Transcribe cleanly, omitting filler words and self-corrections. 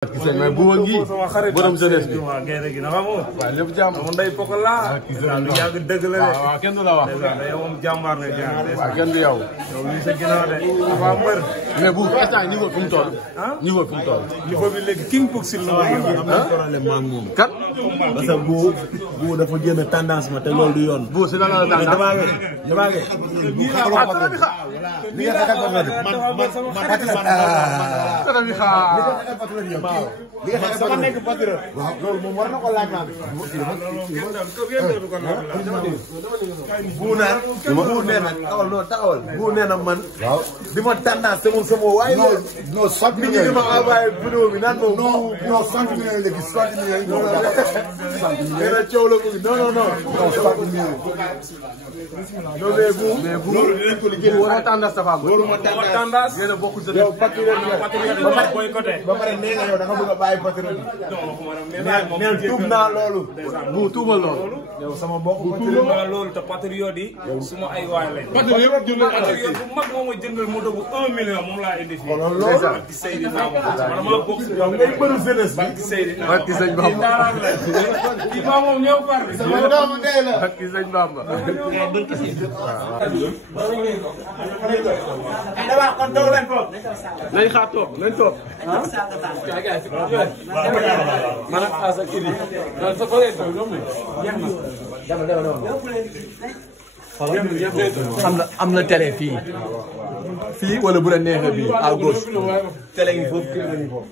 gis nañ mais bu ma ngi borom jeunesse bi waaw gerte gi naka moom. waaw lépp jàmm moom day pokk laa. lu yàgg dëgg la de. waaw kenn du la wax. yow moom jàmbaar nga gerte. waaw kenn du yow. yow lii sa ginnaaw de. dafa mbër. mais bu instant niveau fi mu toll. niveau fi mu toll. niveau bi léegi king box la war a am na problème ma ak moom. kan. parce que bu dafa génn tendance ma te loolu du yoon. bu si lan la tendance damaa ngi. bi xaar. sama nekk patriote. waaw loolu moom war na ko laaj maa bu nee na taxawal bu nee na man. waaw di ma tendance sama waaye loolu. non sant nit ñi di ma envoyé vidéo bi naan moom. non sant millions la gis sant millions yi moom la. nee na coow la bëgg non. non sant millions. non mais bu. loolu dinañ ko liggéey. war a tendance dafa am. loolu ma tendance. yéen a bokk sa yow patriote ba pare nee nga yow da nga bëgg a bàyyi patriote. neel tuub naa loolu. bu tuubal loolu. yow sama mbokk tuubal naa loolu te patriote yi. suma ay waay lañ. patriote bu mag moom a jëndal moto bu 1 million moom laa indi fii. loolu barki Seydina Mohamed bokk si yow ngay bëru jeunesse bi. barki Seydina barki sëñ Bamba. kii maa moom ñëw far. sama doomu ndey la. barki sëñ Bamba. nañ xaar toog nañ toog. man ak Asa ak Idi. am na télé fii wala bu la neexee bii à gauche télé yi foofu kii la ñu foofu.